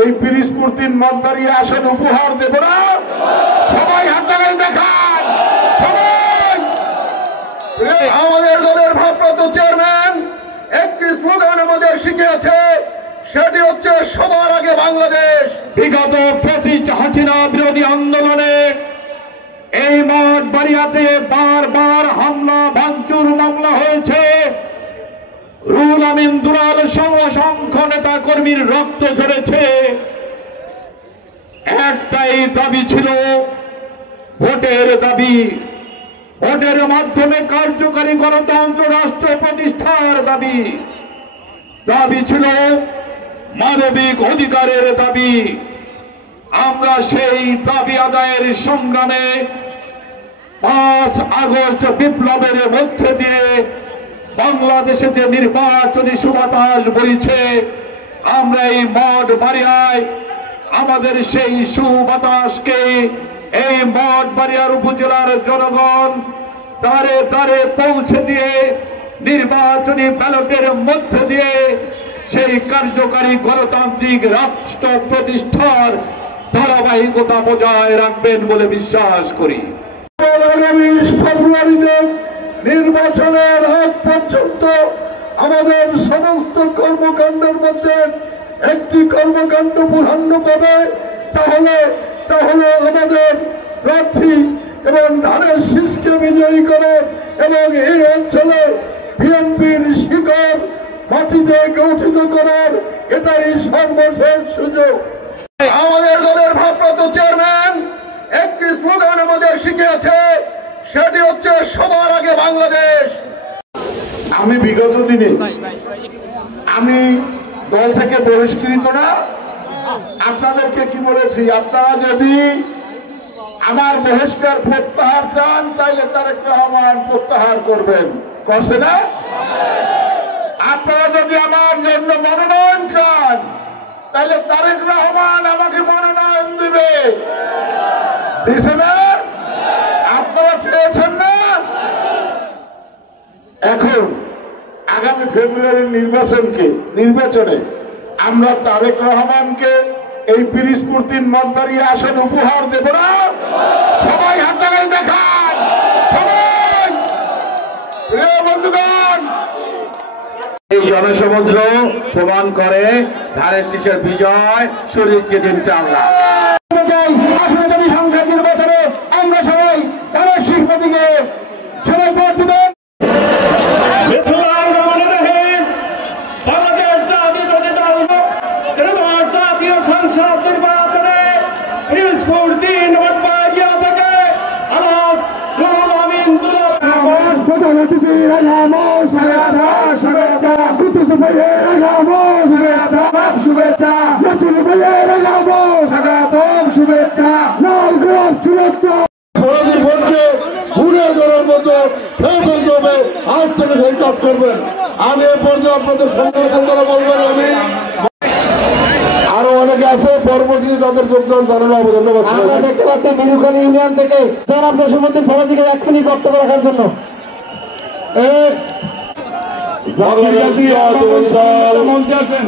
এই পিরিজপুর-3 মঠবাড়িয়া আসন উপহার দেব না? সবাই হাততালি দেখান। সবাই আমাদের দলের ভারপ্রাপ্ত চেয়ারম্যান একটি স্লোগান আমাদের শিখিয়েছে, সেটি হচ্ছে সবার আগে বাংলাদেশ। বিগত ফ্যাসিস্ট হাসিনা বিরোধী আন্দোলনে এই মঠবাড়িয়াতে বারবার হামলা ভাঙচুর মামলা হয়েছে। রুহুল আমিন দুলাল সহ অসংখ্য নেতা কর্মীর রক্ত ঝরেছে। একটাই দাবি ছিল, ভোটের দাবি। ভোটের মাধ্যমে কার্যকারী গণতন্ত্র রাষ্ট্র প্রতিষ্ঠার দাবি। দাবি ছিল মানবিক অধিকারের দাবি। আমরা সেই দাবি আদায়ের সংগ্রামে 5 আগস্ট বিপ্লবের মধ্যে দিয়ে বাংলাদেশে যে নির্বাচনী সুবাতাস বইছে, আমরা এই মঠবাড়িয়ায় আমাদের সেই সুবাতাসকে এই মঠবাড়িয়ার উপজেলার জনগণ দ্বারে দ্বারে পৌঁছে দিয়ে নির্বাচনী ব্যালটের মধ্যে দিয়ে সেই কার্যকারী গণতান্ত্রিক রাষ্ট্র প্রতিষ্ঠার ধারাবাহিকতা বজায় রাখবেন বলে বিশ্বাস করি। আগামী ফেব্রুয়ারিতে নির্বাচনের আগ পর্যন্ত আমাদের সমস্ত কর্মকাণ্ডের মধ্যে একটি কর্মকাণ্ড প্রাধান্য পাবে, তাহলে আমাদের প্রার্থী এবং ধানের শীষকে বিজয়ী করে এবং এই অঞ্চলে বিএনপির শিকড় মাটিতে গ্রথিত করার এটাই সর্বশেষ সুযোগ। আমাদের দলের ভারপ্রাপ্ত চেয়ারম্যান একটি স্লোগান আমাদের শিখিয়েছে, সেটি হচ্ছে সবার আগে বাংলাদেশ। আমি বিগত দিনে আমি দল থেকে বহিষ্কৃত না, আপনাদেরকে কি বলেছি, আপনারা যদি আমার বহিষ্কার প্রত্যাহার চান তাহলে তারেক রহমান প্রত্যাহার করবেন, করছে না? আপনারা যদি আমার জন্য মনোনয়ন চান তাহলে তারেক রহমান আমাকে মনোনয়ন দিবে, দিছে না? আপনারা চেয়েছেন না? এখন আগামী ফেব্রুয়ারির নির্বাচনে আমরা তারেক রহমানকে এই পিরিজপুর-3 মঠবাড়িয়া আসন উপহার দেব না? সবাই হাততালি দেখান। সবাই প্রিয় বন্ধুগণ, এই জনসমুদ্র প্রমাণ করে ধানের শীষের বিজয় সুনিশ্চিত ইনশাআল্লাহ। আসলে সংখ্যা নির্বাচনে আমরা সবাই ধানের শীষ প্রতীকে সবাই ভোট দেবেন। জাতীয় সংসদ নির্বাচনে পিরিজপুর-3 মঠবাড়িয়া থেকে আলাস রুহুল আমিন দুলাল প্রধান অতিথি কুতুব ভাইয়ের শুভেচ্ছা, নতুন ভাইয়ের শুভেচ্ছা, লাল গোলাপ শুভেচ্ছা। পরাধীন ভোটকে ঘুরে ধরার মতো খেয়ে ফেলতে হবে, আজ থেকে সেই কাজ করবেন। আমি এ পর্যায়ে আপনাদের সংগঠন দ্বারা বলবেন, আমি আরো অনেকে আছে পরবর্তীতে তাদের যোগদান জানানো হবে। ধন্যবাদ। আমরা দেখতে পাচ্ছি মিরুখালী ইউনিয়ন থেকে জনাব জসীমউদ্দিন ফরাজীকে 1 মিনিট বক্তব্য রাখার জন্য। মঞ্চে আসেন।